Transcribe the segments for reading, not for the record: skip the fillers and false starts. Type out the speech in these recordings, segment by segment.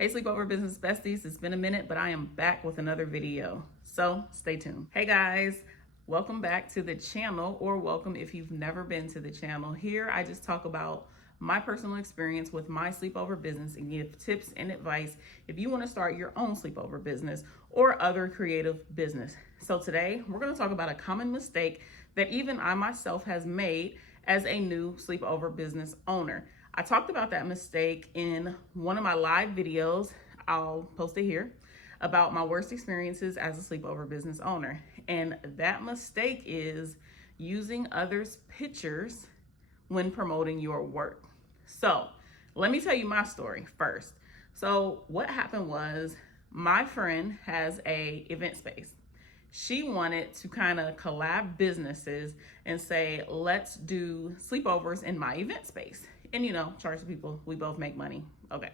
Hey Sleepover Business Besties, it's been a minute, but I am back with another video, so stay tuned. Hey guys, welcome back to the channel, or welcome if you've never been to the channel. Here I just talk about my personal experience with my sleepover business and give tips and advice if you want to start your own sleepover business or other creative business. So today we're going to talk about a common mistake that even I myself has made as a new sleepover business owner. I talked about that mistake in one of my live videos, I'll post it here, about my worst experiences as a sleepover business owner. And that mistake is using others' pictures when promoting your work. So let me tell you my story first. So what happened was, my friend has a event space. She wanted to kind of collab businesses and say, let's do sleepovers in my event space. And charge the people, we both make money. Okay.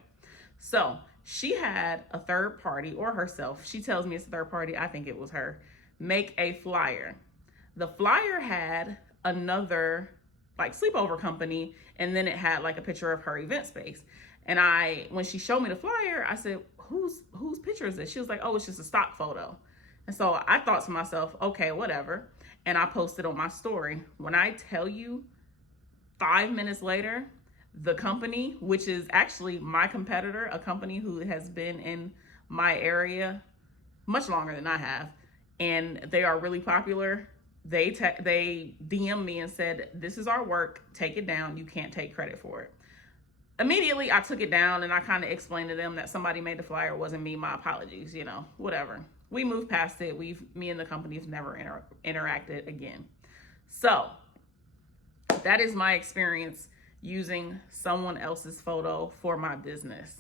So she had a third party, or herself, she tells me it's a third party, I think it was her, make a flyer. The flyer had another sleepover company, and then it had a picture of her event space. And when she showed me the flyer, I said, whose picture is this? She was like, oh, it's just a stock photo. And so I thought to myself, okay, whatever. And I posted on my story. When I tell you, 5 minutes later, the company, which is actually my competitor, a company who has been in my area much longer than I have, and they are really popular, they DM me and said, this is our work, take it down, you can't take credit for it. Immediately I took it down and I kind of explained to them that somebody made the flyer, it wasn't me, my apologies, whatever. We moved past it. Me and the company have never interacted again. So that is my experience using someone else's photo for my business.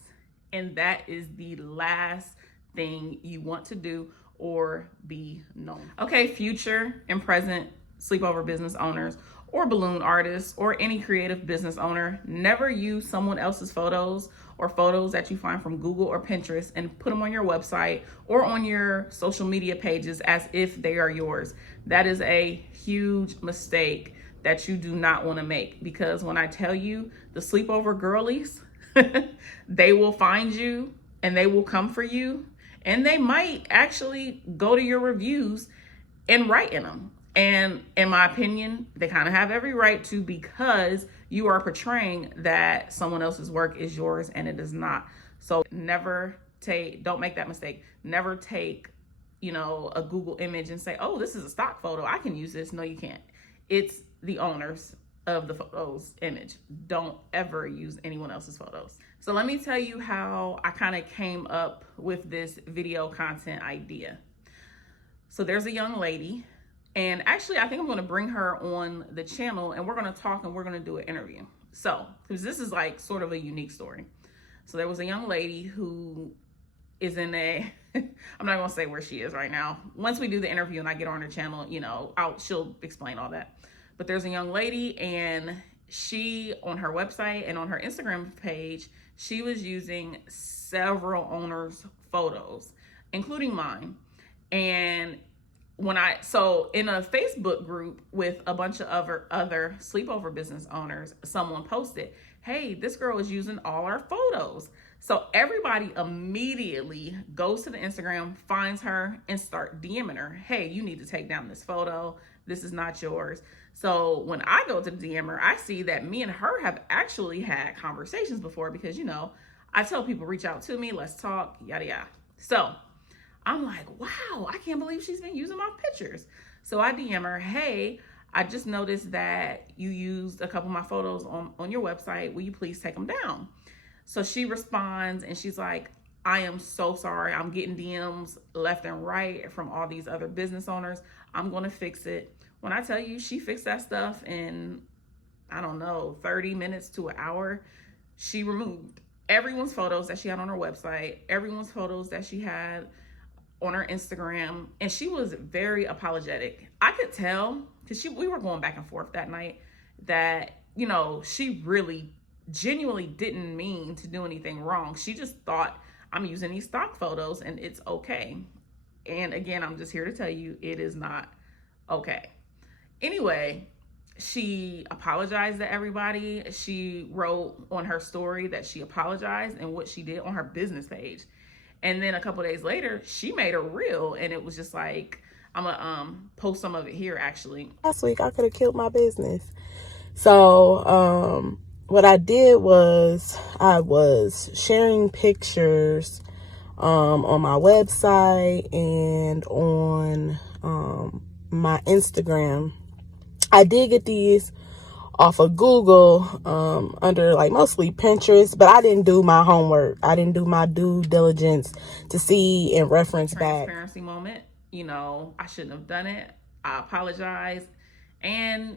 And that is the last thing you want to do or be known. Okay, future and present sleepover business owners or balloon artists or any creative business owner, never use someone else's photos or photos that you find from Google or Pinterest and put them on your website or on your social media pages as if they are yours. That is a huge mistake that you do not want to make, because when I tell you, the sleepover girlies, they will find you and they will come for you, and they might actually go to your reviews and write in them. And in my opinion, they kind of have every right to, because you are portraying that someone else's work is yours and it is not. So don't make that mistake. Never take, a Google image and say, oh, this is a stock photo, I can use this. No, you can't. It's the owners of the photos image. Don't ever use anyone else's photos. So let me tell you how I kind of came up with this video content idea. So there's a young lady, and actually I think I'm going to bring her on the channel and we're going to talk and we're going to do an interview. So, because this is sort of a unique story. So there was a young lady who is in I'm not going to say where she is right now. Once we do the interview and I get on her channel, she'll explain all that. But there's a young lady, and she, on her website and on her Instagram page, she was using several owners' photos, including mine. And so in a Facebook group with a bunch of other sleepover business owners, someone posted, hey, this girl is using all our photos. So everybody immediately goes to the Instagram, finds her, and start DMing her. Hey, you need to take down this photo. This is not yours. So when I go to the DMer, I see that me and her have actually had conversations before, because, I tell people, reach out to me, let's talk, yada, yada. So I'm like, wow, I can't believe she's been using my pictures. So I DM her, hey, I just noticed that you used a couple of my photos on your website. Will you please take them down? So she responds and she's like, I am so sorry. I'm getting DMs left and right from all these other business owners. I'm going to fix it. When I tell you, she fixed that stuff in, 30 minutes to an hour. She removed everyone's photos that she had on her website, everyone's photos that she had on her Instagram, and she was very apologetic. I could tell, because we were going back and forth that night, that, she really genuinely didn't mean to do anything wrong. She just thought, I'm using these stock photos and it's okay. And again, I'm just here to tell you, it is not okay. Anyway, She apologized to everybody. She wrote on her story that she apologized and what she did on her business page. And then a couple days later, she made a reel, and it was just like, I'm gonna post some of it here actually. Last week I could have killed my business. So what I did was I was sharing pictures on my website and on my Instagram. I did get these off of Google under like mostly Pinterest, but I didn't do my homework. I didn't do my due diligence to see and reference back. Transparency moment. You know, I shouldn't have done it. I apologize. And,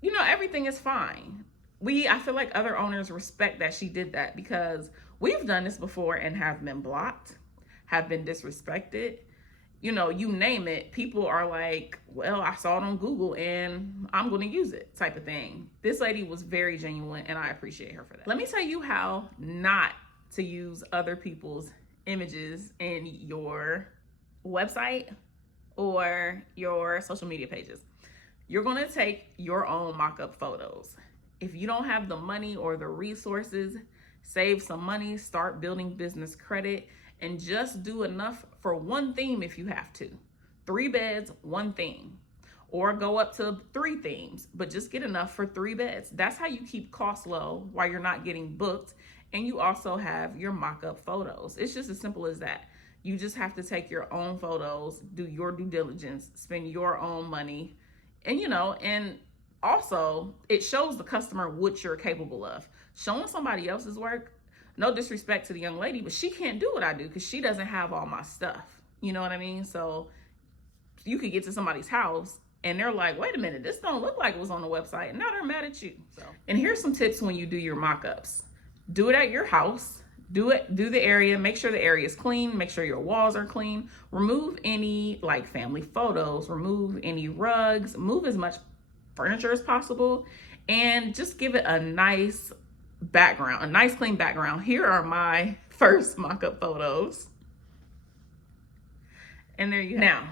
you know, everything is fine. I feel like other owners respect that she did that, because we've done this before and have been blocked, have been disrespected. You know, you name it, people are like, well, I saw it on Google and I'm going to use it, type of thing. This lady was very genuine, and I appreciate her for that. Let me tell you how not to use other people's images in your website or your social media pages. You're going to take your own mock-up photos. If you don't have the money or the resources, save some money, start building business credit, and just do enough for one theme if you have to. 3 beds, 1 theme. Or go up to 3 themes, but just get enough for 3 beds. That's how you keep costs low while you're not getting booked. And you also have your mock-up photos. It's just as simple as that. You just have to take your own photos, do your due diligence, spend your own money. And, you know, and also it shows the customer what you're capable of. Showing somebody else's work, no disrespect to the young lady, but she can't do what I do because she doesn't have all my stuff. You know what I mean? So you could get to somebody's house and they're like, wait a minute, this don't look like it was on the website. And now they're mad at you. So, and here's some tips when you do your mock-ups. Do it at your house. Do the area, make sure the area is clean, make sure your walls are clean. Remove any like family photos, remove any rugs, move as much furniture as possible, and just give it a nice background, a nice clean background. Here are my first mock-up photos. And there you go. Now,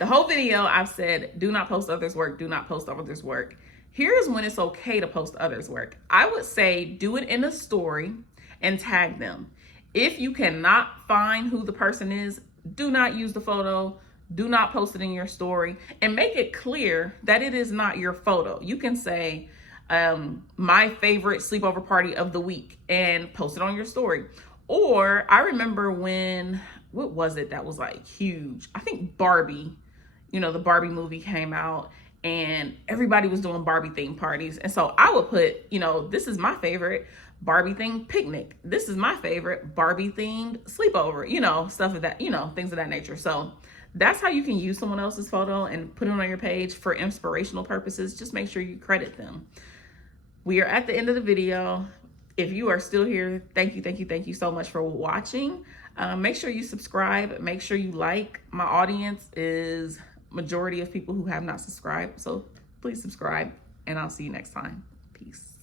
the whole video I've said, do not post others' work, do not post others' work. Here's when it's okay to post others' work. I would say do it in a story and tag them. If you cannot find who the person is, do not use the photo, do not post it in your story, and make it clear that it is not your photo. You can say, my favorite sleepover party of the week, and post it on your story. Or I remember when, what was it that was like huge? I think Barbie, you know, the Barbie movie came out and everybody was doing Barbie themed parties. And so I would put, you know, this is my favorite Barbie themed picnic. This is my favorite Barbie themed sleepover, you know, stuff of that, you know, things of that nature. So that's how you can use someone else's photo and put it on your page for inspirational purposes. Just make sure you credit them. We are at the end of the video. If you are still here, thank you so much for watching. Make sure you subscribe, make sure you like. My audience is majority of people who have not subscribed. So please subscribe, and I'll see you next time. Peace.